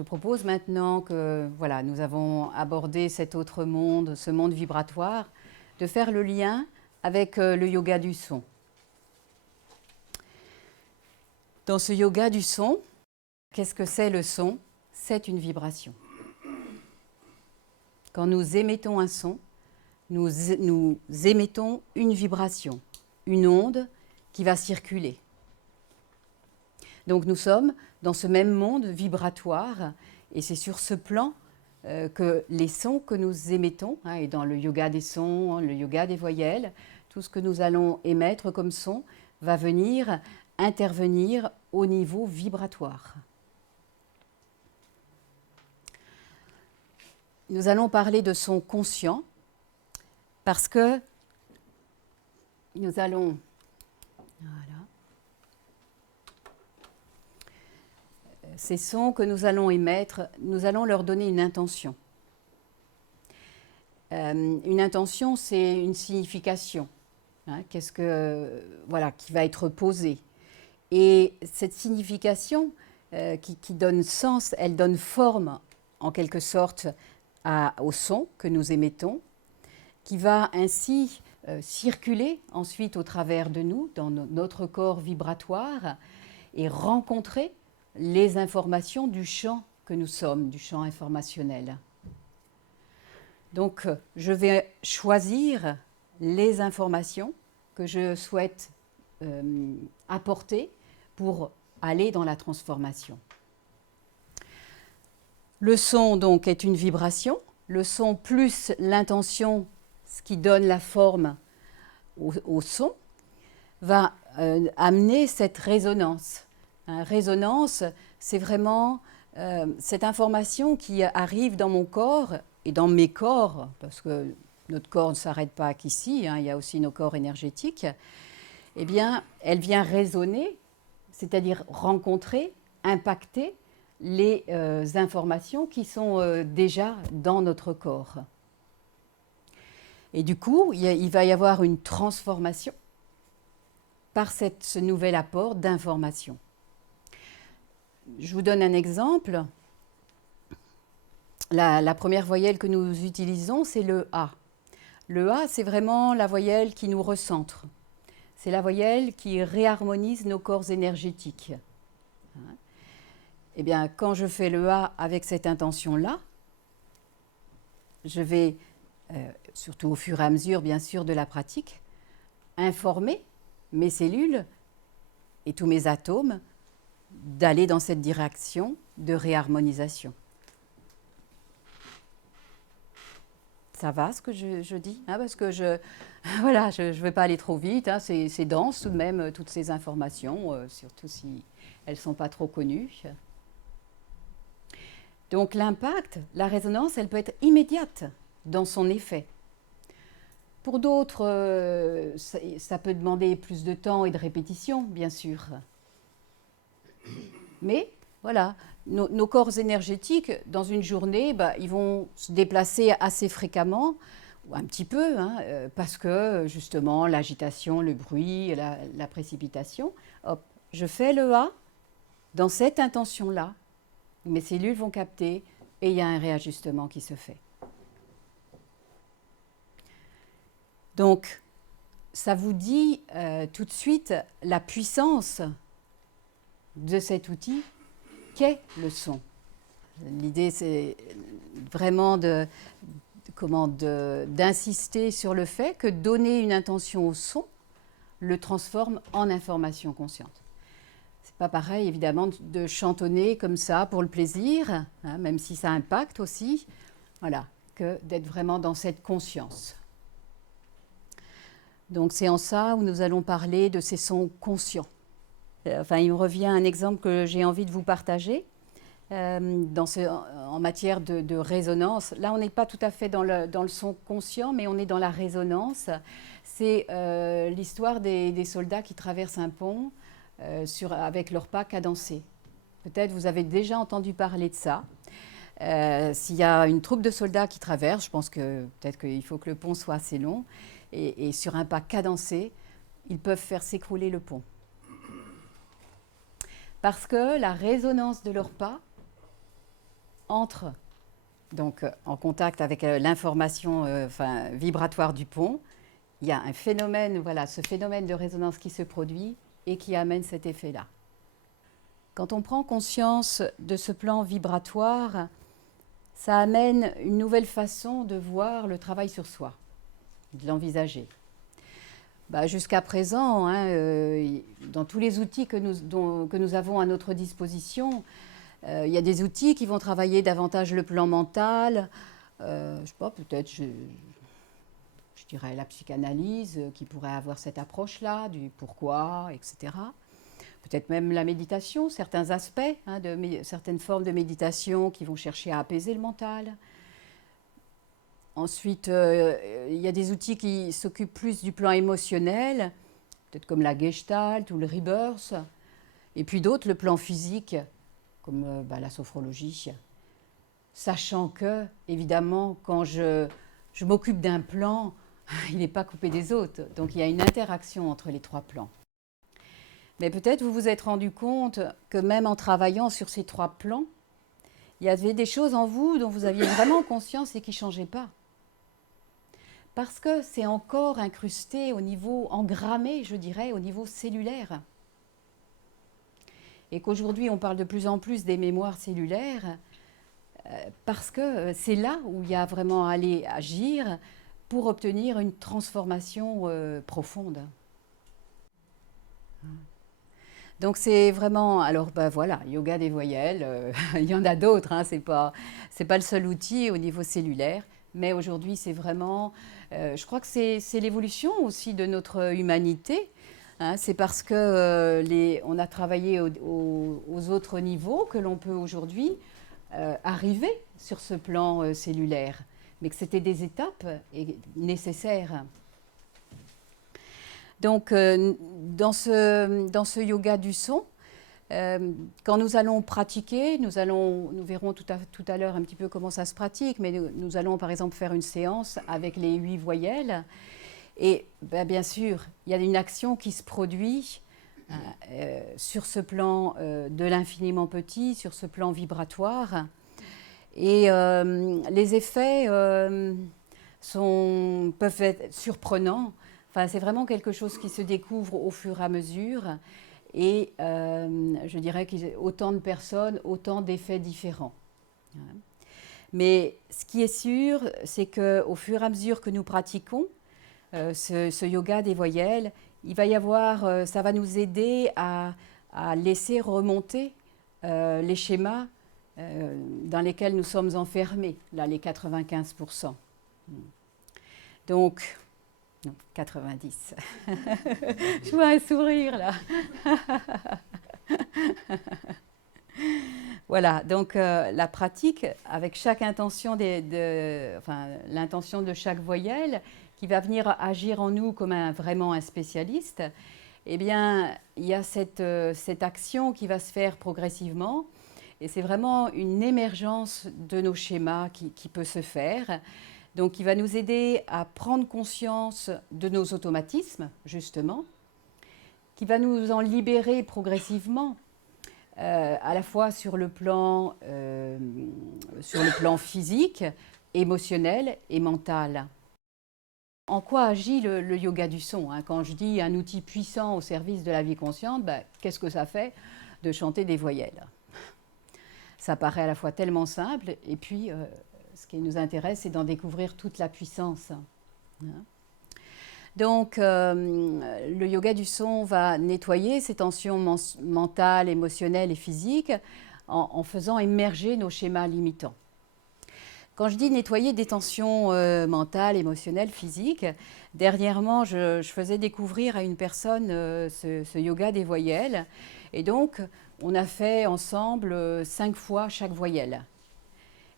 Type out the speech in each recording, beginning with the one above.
Je propose maintenant que voilà, nous avons abordé cet autre monde, ce monde vibratoire, de faire le lien avec le yoga du son. Dans ce yoga du son, qu'est-ce que c'est le son? C'est une vibration. Quand nous émettons un son, nous émettons une vibration, une onde qui va circuler. Donc nous sommes dans ce même monde vibratoire et c'est sur ce plan que les sons que nous émettons, et dans le yoga des sons, le yoga des voyelles, tout ce que nous allons émettre comme son va venir intervenir au niveau vibratoire. Nous allons parler de son conscient parce que nous allons... Voilà. Ces sons que nous allons émettre, nous allons leur donner une intention. Une intention, c'est une signification, qui va être posée. Et cette signification qui donne sens, elle donne forme en quelque sorte au son que nous émettons, qui va ainsi circuler ensuite au travers de nous, dans notre corps vibratoire, et rencontrer les informations du champ que nous sommes, du champ informationnel. Donc, je vais choisir les informations que je souhaite apporter pour aller dans la transformation. Le son, donc, est une vibration. Le son plus l'intention, ce qui donne la forme au son, va amener cette résonance. Résonance, c'est vraiment cette information qui arrive dans mon corps et dans mes corps, parce que notre corps ne s'arrête pas qu'ici, il y a aussi nos corps énergétiques. Eh bien, elle vient résonner, c'est-à-dire rencontrer, impacter les informations qui sont déjà dans notre corps. Et du coup, il va y avoir une transformation par ce nouvel apport d'informations. Je vous donne un exemple. La première voyelle que nous utilisons, c'est le A. Le A, c'est vraiment la voyelle qui nous recentre. C'est la voyelle qui réharmonise nos corps énergétiques. Eh bien, quand je fais le A avec cette intention-là, je vais, surtout au fur et à mesure, bien sûr, de la pratique, informer mes cellules et tous mes atomes d'aller dans cette direction de réharmonisation. Ça va ce que je dis, parce que je ne vais pas aller trop vite, c'est dense tout de même, toutes ces informations, surtout si elles ne sont pas trop connues. Donc l'impact, la résonance, elle peut être immédiate dans son effet. Pour d'autres, ça peut demander plus de temps et de répétition, bien sûr. Mais voilà, nos corps énergétiques, dans une journée, ils vont se déplacer assez fréquemment, ou un petit peu, parce que justement l'agitation, le bruit, la précipitation. Hop, je fais le A dans cette intention-là. Mes cellules vont capter et il y a un réajustement qui se fait. Donc, ça vous dit tout de suite la puissance de cet outil qu'est le son. L'idée, c'est vraiment d'insister sur le fait que donner une intention au son le transforme en information consciente. C'est pas pareil, évidemment, de chantonner comme ça pour le plaisir, même si ça impacte aussi, que d'être vraiment dans cette conscience. Donc c'est en ça où nous allons parler de ces sons conscients. Il me revient un exemple que j'ai envie de vous partager en matière de résonance. Là, on n'est pas tout à fait dans le son conscient, mais on est dans la résonance. C'est l'histoire des soldats qui traversent un pont avec leurs pas cadencés. Peut-être vous avez déjà entendu parler de ça. S'il y a une troupe de soldats qui traverse, je pense que peut-être qu'il faut que le pont soit assez long, et sur un pas cadencé, ils peuvent faire s'écrouler le pont. Parce que la résonance de leurs pas entre donc, en contact avec l'information vibratoire du pont, il y a un phénomène, voilà, ce phénomène de résonance qui se produit et qui amène cet effet-là. Quand on prend conscience de ce plan vibratoire, ça amène une nouvelle façon de voir le travail sur soi, de l'envisager. Jusqu'à présent, dans tous les outils que nous avons à notre disposition, il y a des outils qui vont travailler davantage le plan mental, je sais pas, peut-être, je dirais la psychanalyse qui pourrait avoir cette approche-là, du pourquoi, etc. Peut-être même la méditation, certains aspects, certaines formes de méditation qui vont chercher à apaiser le mental. Ensuite, il y a des outils qui s'occupent plus du plan émotionnel, peut-être comme la Gestalt ou le Rebirth, et puis d'autres, le plan physique, comme la sophrologie. Sachant que, évidemment, quand je m'occupe d'un plan, il n'est pas coupé des autres. Donc, il y a une interaction entre les trois plans. Mais peut-être vous vous êtes rendu compte que même en travaillant sur ces trois plans, il y avait des choses en vous dont vous aviez vraiment conscience et qui ne changeaient pas. Parce que c'est encore incrusté au niveau, engrammé, je dirais, au niveau cellulaire. Et qu'aujourd'hui, on parle de plus en plus des mémoires cellulaires, parce que c'est là où il y a vraiment à aller agir pour obtenir une transformation profonde. Donc c'est vraiment, alors voilà, yoga des voyelles, il y en a d'autres, c'est pas le seul outil au niveau cellulaire, mais aujourd'hui c'est vraiment, je crois que c'est l'évolution aussi de notre humanité, c'est parce que on a travaillé aux autres niveaux que l'on peut aujourd'hui arriver sur ce plan cellulaire, mais que c'était des étapes nécessaires. Donc, dans ce yoga du son, quand nous allons pratiquer, nous verrons tout à l'heure un petit peu comment ça se pratique, mais nous allons par exemple faire une séance avec les 8 voyelles. Et bien sûr, il y a une action qui se produit sur ce plan de l'infiniment petit, sur ce plan vibratoire. Et les effets peuvent être surprenants. Enfin, c'est vraiment quelque chose qui se découvre au fur et à mesure. Et je dirais qu'il y a autant de personnes, autant d'effets différents. Mais ce qui est sûr, c'est qu'au fur et à mesure que nous pratiquons ce yoga des voyelles, il va y avoir, ça va nous aider à laisser remonter les schémas dans lesquels nous sommes enfermés, là, les 95%. Donc, non, 90. Je vois un sourire là. Voilà, donc la pratique, avec chaque intention, l'intention de chaque voyelle, qui va venir agir en nous comme vraiment un spécialiste, eh bien, il y a cette action qui va se faire progressivement. Et c'est vraiment une émergence de nos schémas qui peut se faire. Donc, il va nous aider à prendre conscience de nos automatismes, justement, qui va nous en libérer progressivement, à la fois sur le plan physique, émotionnel et mental. En quoi agit le yoga du son, Quand je dis un outil puissant au service de la vie consciente, qu'est-ce que ça fait de chanter des voyelles? Ça paraît à la fois tellement simple, et puis ce qui nous intéresse, c'est d'en découvrir toute la puissance. Donc, le yoga du son va nettoyer ces tensions mentales, émotionnelles et physiques en faisant émerger nos schémas limitants. Quand je dis nettoyer des tensions mentales, émotionnelles, physiques, dernièrement, je faisais découvrir à une personne ce yoga des voyelles. Et donc, on a fait ensemble 5 fois chaque voyelle.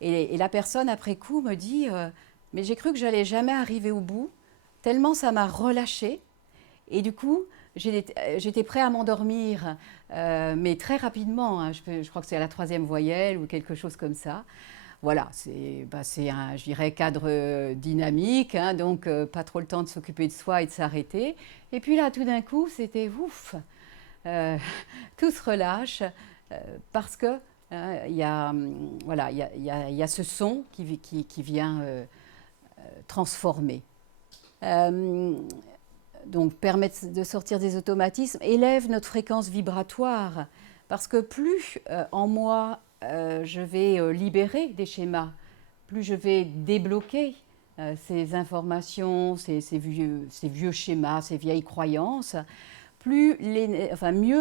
Et la personne, après coup, me dit « Mais j'ai cru que j'allais jamais arriver au bout, tellement ça m'a relâchée. Et du coup, j'étais prêt à m'endormir, mais très rapidement. Je crois que c'est à la 3e voyelle ou quelque chose comme ça. Voilà, c'est un, je dirais, cadre dynamique, donc pas trop le temps de s'occuper de soi et de s'arrêter. Et puis là, tout d'un coup, c'était ouf, tout se relâche parce que Il y a, voilà, il y a ce son qui vient transformer. Donc permettre de sortir des automatismes, élève notre fréquence vibratoire, parce que plus en moi je vais libérer des schémas, plus je vais débloquer ces informations, ces vieux schémas, ces vieilles croyances, mieux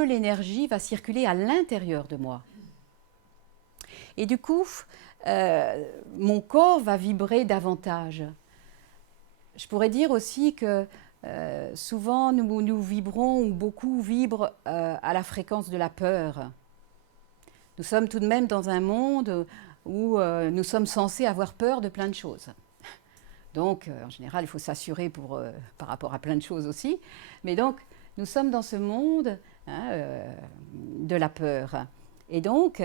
l'énergie va circuler à l'intérieur de moi. Et du coup, mon corps va vibrer davantage. Je pourrais dire aussi que souvent nous vibrons, ou beaucoup vibrent à la fréquence de la peur. Nous sommes tout de même dans un monde où nous sommes censés avoir peur de plein de choses. Donc, en général, il faut s'assurer par rapport à plein de choses aussi. Mais donc, nous sommes dans ce monde de la peur. Et donc,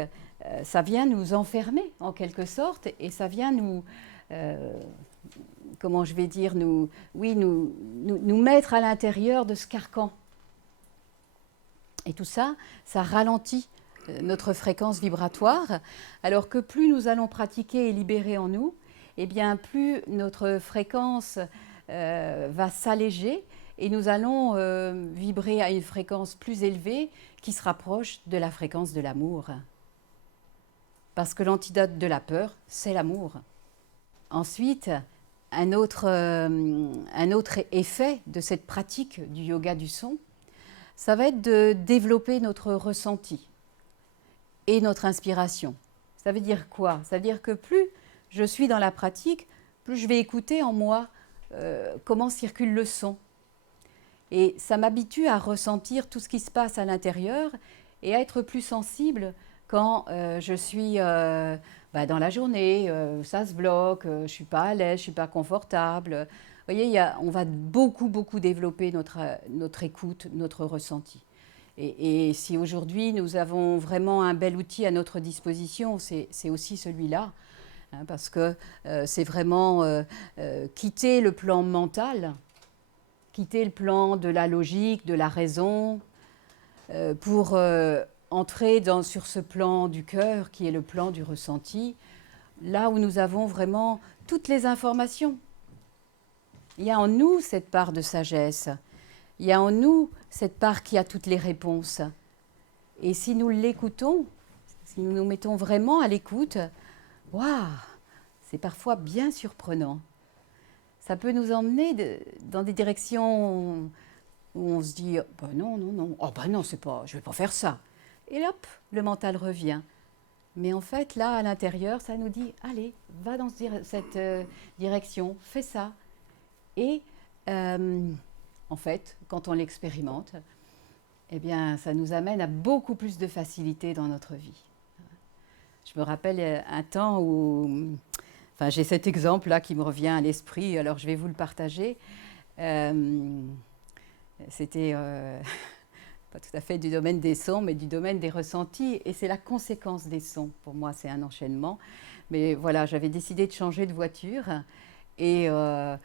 ça vient nous enfermer en quelque sorte, et ça vient nous, comment je vais dire, nous mettre à l'intérieur de ce carcan. Et tout ça, ça ralentit notre fréquence vibratoire, alors que plus nous allons pratiquer et libérer en nous, eh bien, plus notre fréquence va s'alléger et nous allons vibrer à une fréquence plus élevée qui se rapproche de la fréquence de l'amour. Parce que l'antidote de la peur, c'est l'amour. Ensuite, un autre effet de cette pratique du yoga du son, ça va être de développer notre ressenti et notre inspiration. Ça veut dire quoi? Ça veut dire que plus je suis dans la pratique, plus je vais écouter en moi comment circule le son. Et ça m'habitue à ressentir tout ce qui se passe à l'intérieur et à être plus sensible quand je suis dans la journée, ça se bloque, je ne suis pas à l'aise, je ne suis pas confortable. Vous voyez, on va beaucoup développer notre écoute, notre ressenti. Et si aujourd'hui nous avons vraiment un bel outil à notre disposition, c'est aussi celui-là, hein, parce que c'est vraiment quitter le plan mental, quitter le plan de la logique, de la raison, pour entrer sur ce plan du cœur qui est le plan du ressenti, là où nous avons vraiment toutes les informations. Il y a en nous cette part de sagesse, il y a en nous cette part qui a toutes les réponses. Et si nous l'écoutons, si nous nous mettons vraiment à l'écoute, waouh, c'est parfois bien surprenant. Ça peut nous emmener dans des directions où on se dit non, oh non, c'est pas, je vais pas faire ça. Et hop, le mental revient. Mais en fait, là, à l'intérieur, ça nous dit allez, va dans cette direction, fais ça. Et en fait, quand on l'expérimente, eh bien, ça nous amène à beaucoup plus de facilité dans notre vie. Je me rappelle un temps où, j'ai cet exemple-là qui me revient à l'esprit, alors je vais vous le partager. C'était pas tout à fait du domaine des sons, mais du domaine des ressentis, et c'est la conséquence des sons. Pour moi, c'est un enchaînement. Mais voilà, j'avais décidé de changer de voiture, et je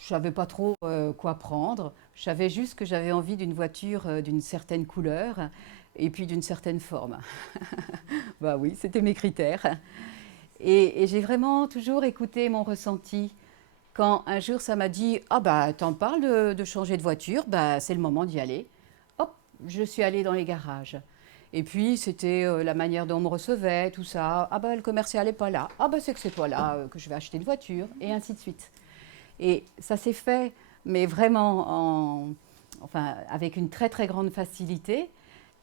savais pas trop quoi prendre. Je savais juste que j'avais envie d'une voiture d'une certaine couleur et puis d'une certaine forme. Bah oui, c'était mes critères. Et j'ai vraiment toujours écouté mon ressenti. Quand un jour ça m'a dit « Ah bah t'en parles de changer de voiture, bah c'est le moment d'y aller ». Hop, je suis allée dans les garages. Et puis c'était la manière dont on me recevait, tout ça. « Ah bah le commercial n'est pas là. Ah bah c'est que c'est toi là que je vais acheter une voiture » et ainsi de suite. Et ça s'est fait, mais vraiment avec une très grande facilité.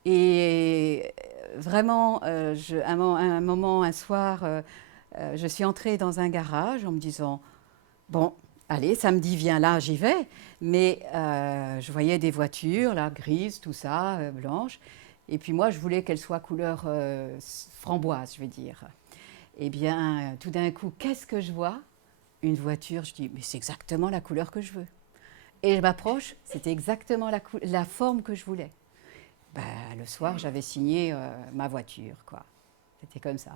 Et vraiment, un soir, je suis entrée dans un garage en me disant « Bon, allez, samedi, viens là, j'y vais ». Mais je voyais des voitures, là, grises, tout ça, blanches. Et puis moi, je voulais qu'elles soient couleur framboise, je vais dire. Eh bien, tout d'un coup, qu'est-ce que je vois ? Une voiture, je dis, mais c'est exactement la couleur que je veux. Et je m'approche, c'était exactement la forme que je voulais. Le soir, j'avais signé ma voiture, quoi. C'était comme ça.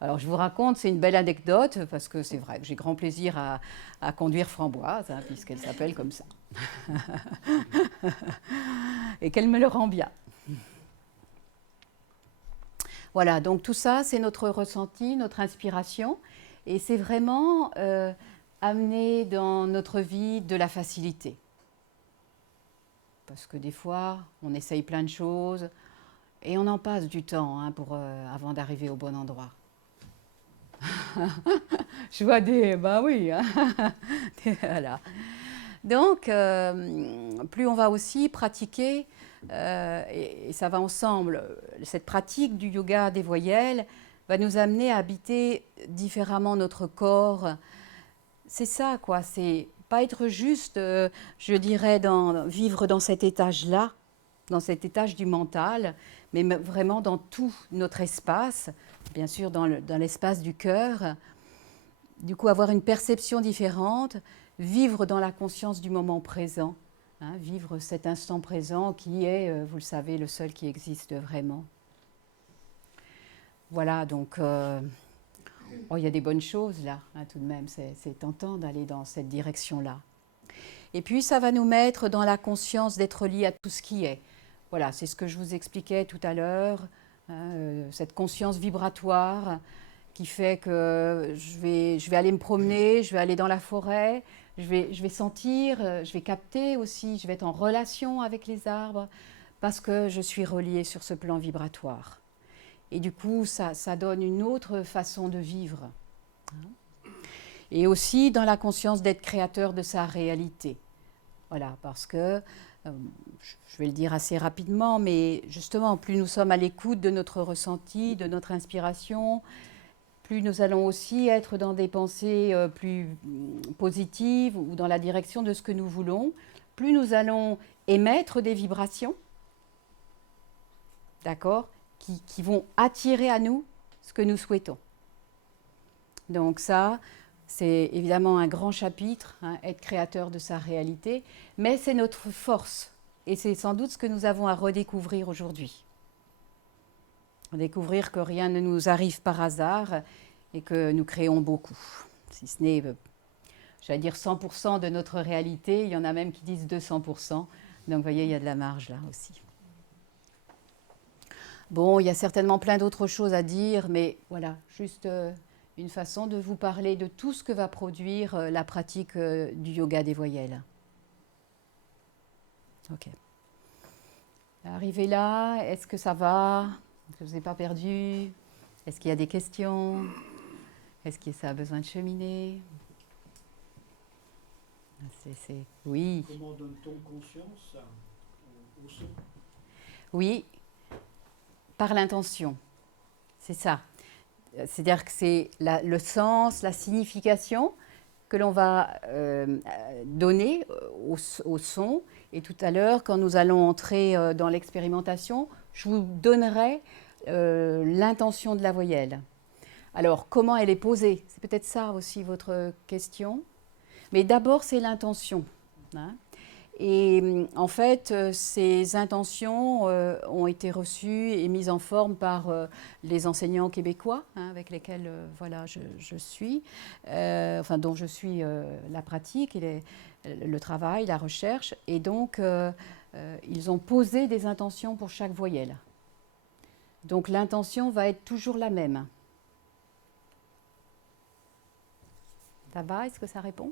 Alors, je vous raconte, c'est une belle anecdote, parce que c'est vrai que j'ai grand plaisir à conduire Framboise, hein, puisqu'elle s'appelle comme ça. Et qu'elle me le rend bien. Voilà, donc tout ça, c'est notre ressenti, notre inspiration. Et c'est vraiment amener dans notre vie de la facilité. Parce que des fois, on essaye plein de choses et on en passe du temps avant d'arriver au bon endroit. Je vois des... Bah oui, hein. Voilà. Donc, plus on va aussi pratiquer, et ça va ensemble, cette pratique du yoga des voyelles va nous amener à habiter différemment notre corps. C'est ça, quoi. C'est pas être juste, je dirais, vivre dans cet étage-là, dans cet étage du mental, mais vraiment dans tout notre espace, bien sûr dans l'espace du cœur. Du coup, avoir une perception différente, vivre dans la conscience du moment présent, hein, vivre cet instant présent qui est, vous le savez, le seul qui existe vraiment. Voilà, donc il y a des bonnes choses là, hein, tout de même, c'est tentant d'aller dans cette direction-là. Et puis, ça va nous mettre dans la conscience d'être lié à tout ce qui est. Voilà, c'est ce que je vous expliquais tout à l'heure, hein, cette conscience vibratoire qui fait que je vais aller me promener, je vais aller dans la forêt, je vais sentir, je vais capter aussi, je vais être en relation avec les arbres parce que je suis reliée sur ce plan vibratoire. Et du coup, ça donne une autre façon de vivre. Et aussi dans la conscience d'être créateur de sa réalité. Voilà, parce que, je vais le dire assez rapidement, mais justement, plus nous sommes à l'écoute de notre ressenti, de notre inspiration, plus nous allons aussi être dans des pensées plus positives ou dans la direction de ce que nous voulons, plus nous allons émettre des vibrations, d'accord, qui vont attirer à nous ce que nous souhaitons. Donc ça, c'est évidemment un grand chapitre, hein, être créateur de sa réalité, mais c'est notre force et c'est sans doute ce que nous avons à redécouvrir aujourd'hui. Découvrir que rien ne nous arrive par hasard et que nous créons beaucoup. Si ce n'est, j'allais dire 100% de notre réalité, il y en a même qui disent 200%. Donc vous voyez, il y a de la marge là aussi. Bon, il y a certainement plein d'autres choses à dire, mais voilà, juste une façon de vous parler de tout ce que va produire la pratique du yoga des voyelles. Ok. Arrivé là, est-ce que ça va? Est-ce que je ne vous ai pas perdu? Est-ce qu'il y a des questions? Est-ce que ça a besoin de cheminer? Oui. Comment donne-t-on conscience au son? Oui, par l'intention. C'est ça. C'est-à-dire que c'est le sens, la signification que l'on va donner au son. Et tout à l'heure, quand nous allons entrer dans l'expérimentation, je vous donnerai l'intention de la voyelle. Alors, comment elle est posée? C'est peut-être ça aussi votre question. Mais d'abord, c'est l'intention. Hein. Et en fait, ces intentions ont été reçues et mises en forme par les enseignants québécois, hein, avec lesquels voilà, je suis, dont je suis la pratique, et le travail, la recherche. Et donc, ils ont posé des intentions pour chaque voyelle. Donc, l'intention va être toujours la même. Ça va? Est-ce que ça répond?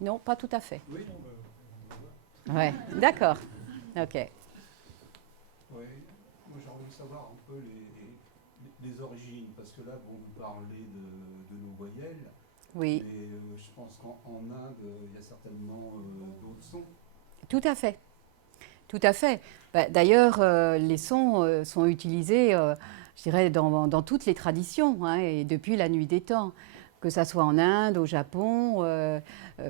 Non, pas tout à fait. Oui, non, Ouais, d'accord. Ok. oui. Moi, j'ai envie de savoir un peu les origines, parce que là, bon, vous parlez de nos voyelles, Oui, mais je pense qu'en Inde, il y a certainement d'autres sons. tout à fait. Tout à fait. Bah, d'ailleurs, les sons sont utilisés, je dirais, dans toutes les traditions, hein, et depuis la nuit des temps. Que ça soit en Inde, au Japon,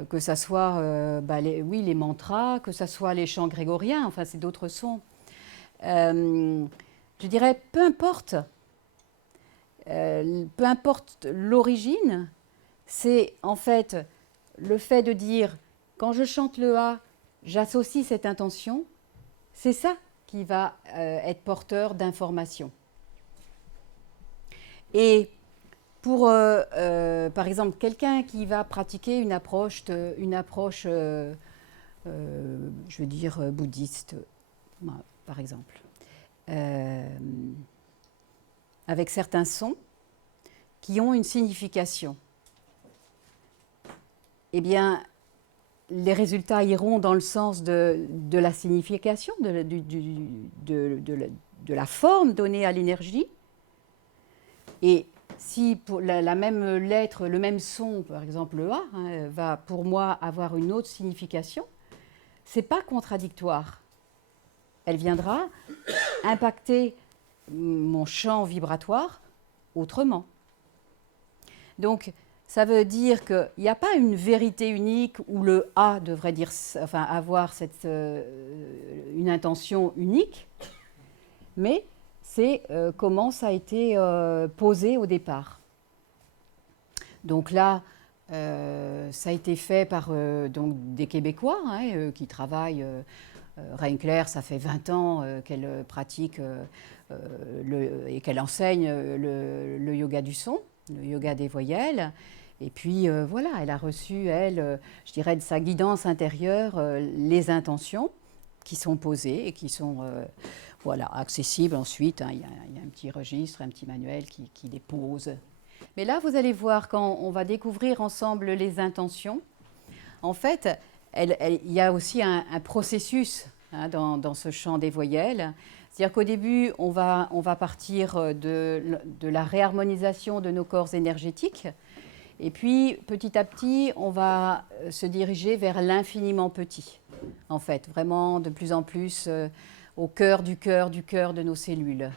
que ça soit les mantras, que ça soit les chants grégoriens, enfin, c'est d'autres sons. Je dirais, peu importe l'origine, c'est en fait le fait de dire, quand je chante le A, j'associe cette intention, c'est ça qui va être porteur d'informations. Et pour, par exemple, quelqu'un qui va pratiquer une approche je veux dire, bouddhiste, par exemple, avec certains sons qui ont une signification. Eh bien, les résultats iront dans le sens de la signification, de la forme donnée à l'énergie. Et si pour la même lettre, le même son, par exemple le A, hein, va pour moi avoir une autre signification, ce n'est pas contradictoire. Elle viendra impacter mon champ vibratoire autrement. Donc, ça veut dire qu'il n'y a pas une vérité unique où le A devrait dire, enfin, avoir une intention unique, mais c'est comment ça a été posé au départ. Donc là, ça a été fait par donc des Québécois hein, qui travaillent. Reine-Claire, ça fait 20 ans qu'elle pratique et qu'elle enseigne le yoga du son, le yoga des voyelles. Et puis voilà, elle a reçu, je dirais, de sa guidance intérieure, les intentions qui sont posées et qui sont voilà, accessibles ensuite. Hein, il y a un petit registre, un petit manuel qui les pose. Mais là, vous allez voir, quand on va découvrir ensemble les intentions, en fait, il y a aussi un processus hein, dans ce champ des voyelles. C'est-à-dire qu'au début, on va partir de la réharmonisation de nos corps énergétiques. Et puis, petit à petit, on va se diriger vers l'infiniment petit. En fait, vraiment de plus en plus au cœur de nos cellules.